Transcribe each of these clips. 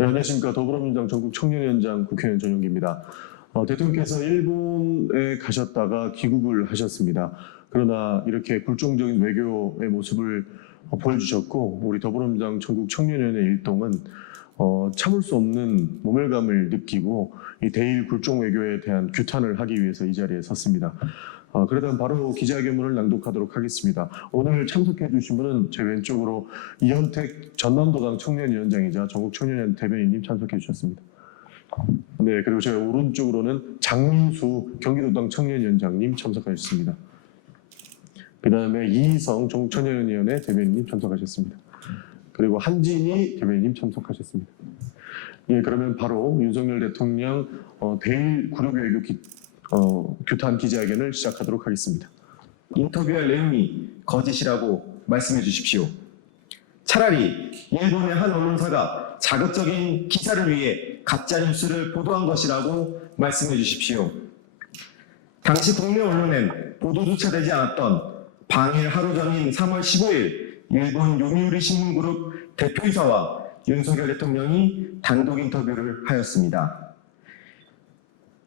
네, 안녕하십니까. 더불어민주당 전국청년위원장 국회의원 전용기입니다. 대통령께서 일본에 가셨다가 귀국을 하셨습니다. 그러나 이렇게 굴종적인 외교의 모습을 보여주셨고, 우리 더불어민주당 전국청년위원회 일동은 참을 수 없는 모멸감을 느끼고 이 대일 굴종 외교에 대한 규탄을 하기 위해서 이 자리에 섰습니다. 그러다 바로 기자회견문을 낭독하도록 하겠습니다. 오늘 참석해 주신 분은 제 왼쪽으로 이현택 전남도당 청년위원장이자 전국청년위원 대변인님 참석해 주셨습니다. 네, 그리고 제 오른쪽으로는 장민수 경기도당 청년위원장님 참석하셨습니다. 그 다음에 이희성 전국청년위원회 대변인님 참석하셨습니다. 그리고 한진희 대변인님 참석하셨습니다. 예, 그러면 바로 윤석열 대통령 대일 구력외교 규탄 기자회견을 시작하도록 하겠습니다. 인터뷰할 내용이 거짓이라고 말씀해 주십시오. 차라리 일본의 한 언론사가 자극적인 기사를 위해 가짜뉴스를 보도한 것이라고 말씀해 주십시오. 당시 국내 언론엔 보도조차 되지 않았던 방일 하루 전인 3월 15일 일본 요미우리 신문그룹 대표이사와 윤석열 대통령이 단독 인터뷰를 하였습니다.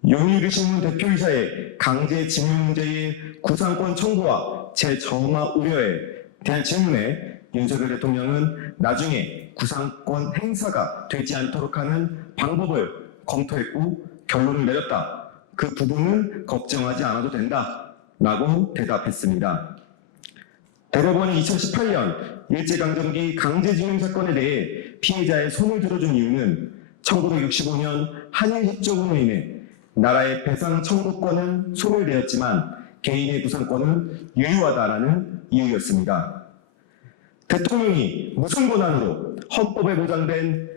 요미우리 신문 대표이사의 강제 징용 문제의 구상권 청구와 재점화 우려에 대한 질문에 윤석열 대통령은 나중에 구상권 행사가 되지 않도록 하는 방법을 검토했고 결론을 내렸다. 그 부분은 걱정하지 않아도 된다. 라고 대답했습니다. 대법원이 2018년 일제강점기 강제징용 사건에 대해 피해자의 손을 들어준 이유는 1965년 한일협정으로 인해 나라의 배상 청구권은 소멸되었지만 개인의 구상권은 유효하다라는 이유였습니다. 대통령이 무슨 권한으로 헌법에 보장된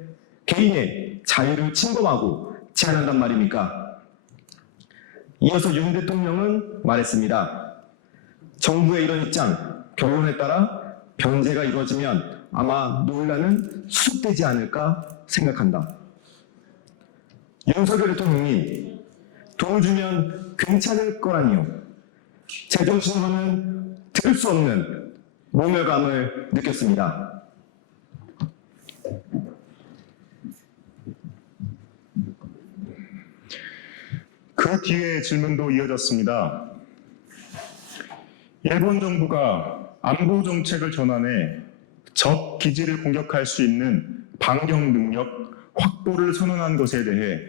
개인의 자유를 침범하고 제한한단 말입니까? 이어서 윤 대통령은 말했습니다. 정부의 이런 입장, 결론에 따라 변제가 이루어지면 아마 논란은 수습되지 않을까 생각한다. 윤석열 대통령님, 돈을 주면 괜찮을 거라니요. 제정신으로는 들을 수 없는 모멸감을 느꼈습니다. 그 뒤에 질문도 이어졌습니다. 일본 정부가 안보 정책을 전환해 적 기지를 공격할 수 있는 반경 능력 확보를 선언한 것에 대해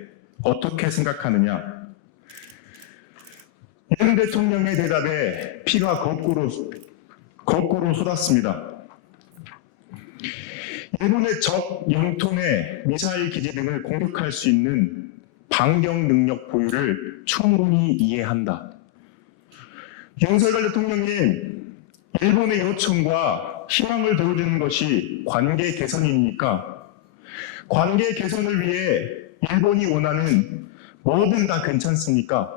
어떻게 생각하느냐? 윤 대통령의 대답에 피가 거꾸로 쏟았습니다. 일본의 적 영토 내 미사일 기지 등을 공격할 수 있는 반경 능력 보유를 충분히 이해한다. 윤석열 대통령님, 일본의 요청과 희망을 들어주는 것이 관계 개선입니까? 관계 개선을 위해 일본이 원하는 뭐든 다 괜찮습니까?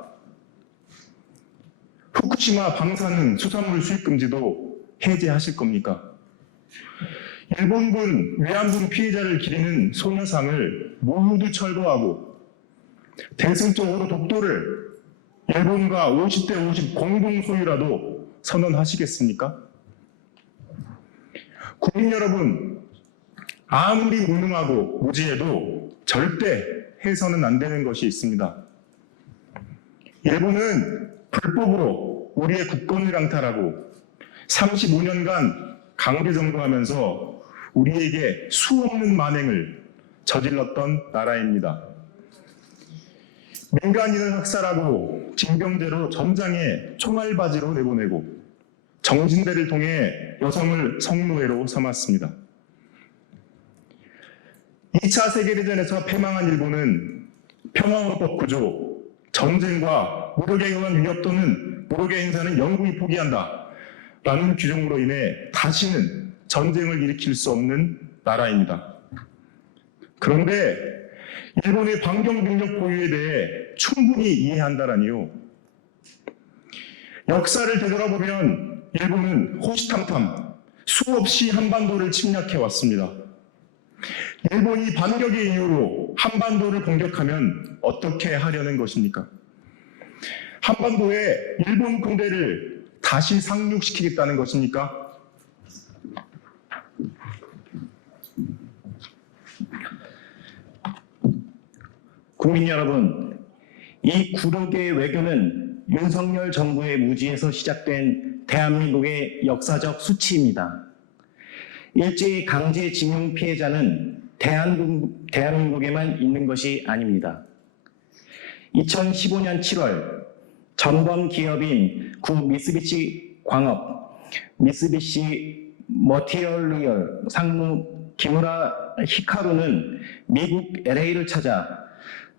후쿠시마 방사능 수산물 수입 금지도 해제하실 겁니까? 일본군 위안부 피해자를 기리는 소녀상을 모두 철거하고 대승적으로 독도를 일본과 50대 50 공동 소유라도 선언하시겠습니까? 국민 여러분, 아무리 무능하고 무지해도 절대 해서는 안 되는 것이 있습니다. 일본은 불법으로 우리의 국권을 강탈하고 35년간 강제정부하면서 우리에게 수없는 만행을 저질렀던 나라입니다. 민간인을 학살하고 징병제로 전장에 총알바지로 내보내고 정진대를 통해 여성을 성노예로 삼았습니다. 2차 세계대전에서 패망한 일본은 평화헌법 구조, 전쟁과 무력에 의한 위협 또는 무력의 행사는 영구히 포기한다 라는 규정으로 인해 다시는 전쟁을 일으킬 수 없는 나라입니다. 그런데 일본의 반경 능력 보유에 대해 충분히 이해한다라니요. 역사를 되돌아보면 일본은 호시탐탐 수없이 한반도를 침략해 왔습니다. 일본이 반격의 이유로 한반도를 공격하면 어떻게 하려는 것입니까? 한반도에 일본 군대를 다시 상륙시키겠다는 것입니까? 국민 여러분, 이 구력의 외교는 윤석열 정부의 무지에서 시작된 대한민국의 역사적 수치입니다. 일제히 강제징용 피해자는 대한민국에만 있는 것이 아닙니다. 2015년 7월 전범 기업인 구 미쓰비시 광업, 미쓰비시 머티리얼 상무 기무라 히카루는 미국 LA를 찾아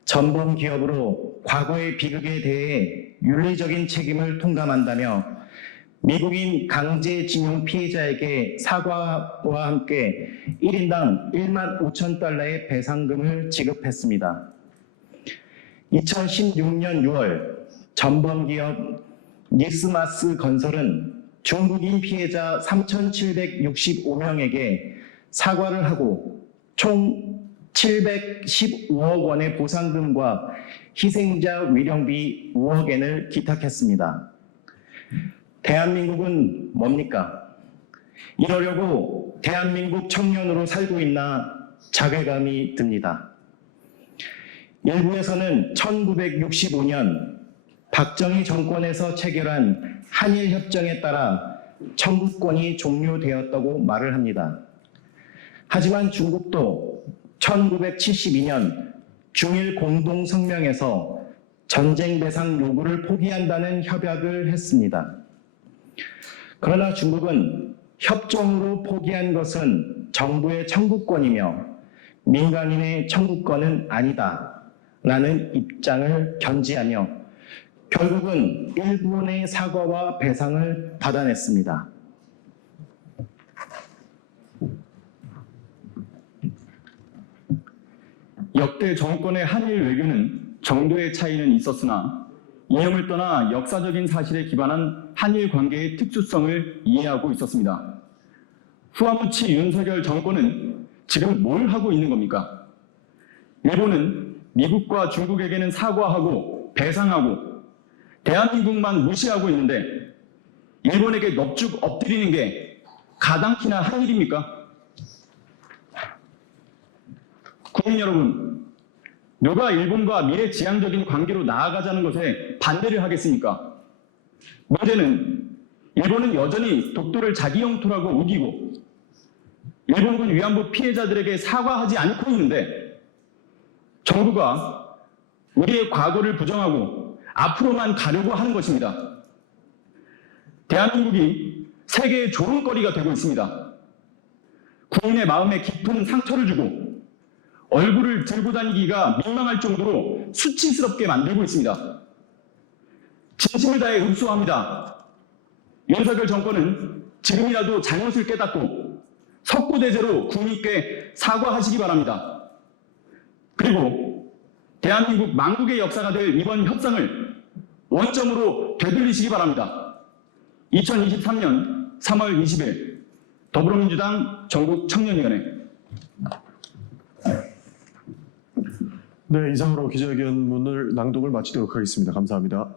전범 기업으로 과거의 비극에 대해 윤리적인 책임을 통감한다며 미국인 강제징용 피해자에게 사과와 함께 1인당 1만 5천 달러의 배상금을 지급했습니다. 2016년 6월 전범 기업 니스마스 건설은 중국인 피해자 3,765명에게 사과를 하고 총 715억 원의 보상금과 희생자 위령비 5억엔을 기탁했습니다. 대한민국은 뭡니까? 이러려고 대한민국 청년으로 살고 있나 자괴감이 듭니다. 일부에서는 1965년 박정희 정권에서 체결한 한일협정에 따라 청구권이 종료되었다고 말을 합니다. 하지만 중국도 1972년 중일 공동성명에서 전쟁 배상 요구를 포기한다는 협약을 했습니다. 그러나 중국은 협정으로 포기한 것은 정부의 청구권이며 민간인의 청구권은 아니다라는 입장을 견지하며 결국은 일본의 사과와 배상을 받아냈습니다. 역대 정권의 한일 외교는 정도의 차이는 있었으나 이념을 떠나 역사적인 사실에 기반한 한일 관계의 특수성을 이해하고 있었습니다. 후아무치 윤석열 정권은 지금 뭘 하고 있는 겁니까? 일본은 미국과 중국에게는 사과하고 배상하고 대한민국만 무시하고 있는데 일본에게 넙죽 엎드리는 게 가당키나 한 일입니까? 국민 여러분, 누가 일본과 미래지향적인 관계로 나아가자는 것에 반대를 하겠습니까? 문제는 일본은 여전히 독도를 자기 영토라고 우기고 일본군 위안부 피해자들에게 사과하지 않고 있는데 정부가 우리의 과거를 부정하고 앞으로만 가려고 하는 것입니다. 대한민국이 세계의 조롱거리가 되고 있습니다. 국민의 마음에 깊은 상처를 주고 얼굴을 들고 다니기가 민망할 정도로 수치스럽게 만들고 있습니다. 진심을 다해 읍소합니다. 윤석열 정권은 지금이라도 잘못을 깨닫고 석고대죄로 국민께 사과하시기 바랍니다. 그리고 대한민국 망국의 역사가 될 이번 협상을 원점으로 되돌리시기 바랍니다. 2023년 3월 20일 더불어민주당 전국청년위원회. 네, 이상으로 기자회견문을 낭독을 마치도록 하겠습니다. 감사합니다.